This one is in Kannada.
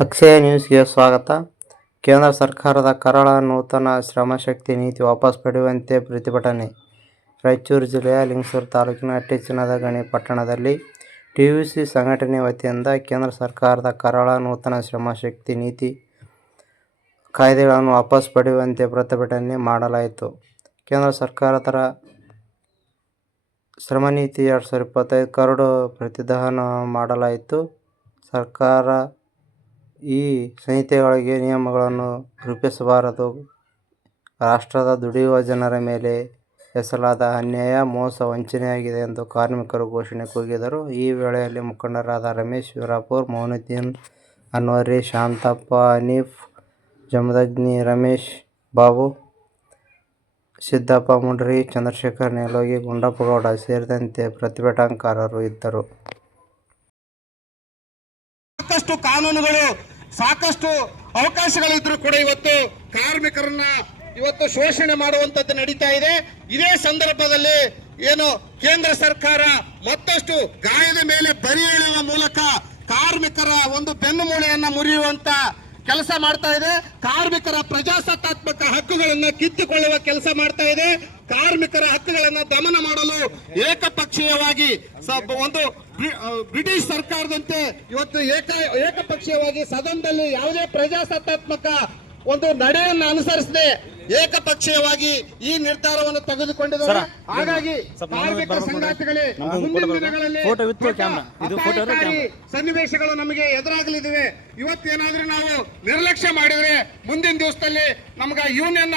ಅಕ್ಷಯ ನ್ಯೂಸ್ಗೆ ಸ್ವಾಗತ. ಕೇಂದ್ರ ಸರ್ಕಾರದ ಕರಾಳ ನೂತನ ಶ್ರಮಶಕ್ತಿ ನೀತಿ ವಾಪಸ್ ಪಡೆಯುವಂತೆ ಪ್ರತಿಭಟನೆ. ರಾಯಚೂರು ಜಿಲ್ಲೆಯ ಲಿಂಗಸೂರು ತಾಲೂಕಿನ ಹಟ್ಟಿಚಿನ್ನದ ಗಣಿ ಪಟ್ಟಣದಲ್ಲಿ ಟಿಯುಸಿ ಸಂಘಟನೆ ವತಿಯಿಂದ ಕೇಂದ್ರ ಸರ್ಕಾರದ ಕರಾಳ ನೂತನ ಶ್ರಮಶಕ್ತಿ ನೀತಿ ಕಾಯ್ದೆಗಳನ್ನು ವಾಪಸ್ ಪಡೆಯುವಂತೆ ಪ್ರತಿಭಟನೆ ಮಾಡಲಾಯಿತು. ಕೇಂದ್ರ ಸರ್ಕಾರದ ಶ್ರಮನೀತಿ 2025 ಕರಡು ಪ್ರತಿದಾಹನ ಮಾಡಲಾಯಿತು. ಸರ್ಕಾರ ಈ ಸಂಹಿತೆಯೊಳಗೆ ನಿಯಮಗಳನ್ನು ರೂಪಿಸಬಾರದು. ರಾಷ್ಟ್ರದ ದುಡಿಯುವ ಜನರ ಮೇಲೆ ಎಸಲಾದ ಅನ್ಯಾಯ, ಮೋಸ, ವಂಚನೆಯಾಗಿದೆ ಎಂದು ಕಾರ್ಮಿಕರು ಘೋಷಣೆ ಕೂಗಿದರು. ಈ ವೇಳೆಯಲ್ಲಿ ಮುಖಂಡರಾದ ರಮೇಶ್ ವೀರಾಪುರ, ಮೌನುದ್ದೀನ್ ಅನ್ವರಿ, ಶಾಂತಪ್ಪ, ಹನೀಫ್ ಜಮದಗ್ನಿ, ರಮೇಶ್ ಬಾಬು, ಸಿದ್ದಪ್ಪ ಮುಂಡ್ರಿ, ಚಂದ್ರಶೇಖರ್ ನೆಲೋಗಿ, ಗುಂಡಪ್ಪಗೌಡ ಸೇರಿದಂತೆ ಪ್ರತಿಭಟನಾಕಾರರು ಇದ್ದರು. ಸಾಕಷ್ಟು ಕಾನೂನುಗಳು, ಸಾಕಷ್ಟು ಅವಕಾಶಗಳಿದ್ರೂ ಕೂಡ ಇವತ್ತು ಕಾರ್ಮಿಕರನ್ನ ಶೋಷಣೆ ಮಾಡುವಂತದ್ದು ನಡೀತಾ ಇದೆ. ಇದೇ ಸಂದರ್ಭದಲ್ಲಿ ಕೇಂದ್ರ ಸರ್ಕಾರ ಮತ್ತಷ್ಟು ಗಾಯದ ಮೇಲೆ ಬರಿ ಎಳೆಯುವ ಮೂಲಕ ಕಾರ್ಮಿಕರ ಒಂದು ಬೆನ್ನುಮೂಳೆಯನ್ನ ಮುರಿಯುವಂತ ಕೆಲಸ ಮಾಡ್ತಾ ಇದೆ. ಕಾರ್ಮಿಕರ ಪ್ರಜಾಸತ್ತಾತ್ಮಕ ಹಕ್ಕುಗಳನ್ನ ಕಿತ್ತುಕೊಳ್ಳುವ ಕೆಲಸ ಮಾಡ್ತಾ ಇದೆ. ಕಾರ್ಮಿಕರ ಹಕ್ಕುಗಳನ್ನ ದಮನ ಮಾಡಲು ಏಕಪಕ್ಷೀಯವಾಗಿ ಒಂದು ಬ್ರಿಟಿಷ್ ಸರ್ಕಾರದಂತೆ ಇವತ್ತು ಏಕಪಕ್ಷೀಯವಾಗಿ ಸದನದಲ್ಲಿ ಯಾವುದೇ ಪ್ರಜಾಸತ್ತಾತ್ಮಕ ಒಂದು ನಡೆಯನ್ನು ಅನುಸರಿಸದೆ ಏಕಪಕ್ಷೀಯವಾಗಿ ಈ ನಿರ್ಧಾರವನ್ನು ತೆಗೆದುಕೊಂಡಿದ್ದಾರೆ. ಹಾಗಾಗಿ ಕಾರ್ಮಿಕ ಸಂಘಟನೆಗಳೇ ಮುಂದಿನ ದಿನಗಳಲ್ಲಿ ಸನ್ನಿವೇಶಗಳು ನಮಗೆ ಎದುರಾಗಲಿವೆ. ಇವತ್ತೇನಾದ್ರೂ ನಾವು ನಿರ್ಲಕ್ಷ್ಯ ಮಾಡಿದ್ರೆ ಮುಂದಿನ ದಿವಸದಲ್ಲಿ ನಮ್ಗೆ ಯೂನಿಯನ್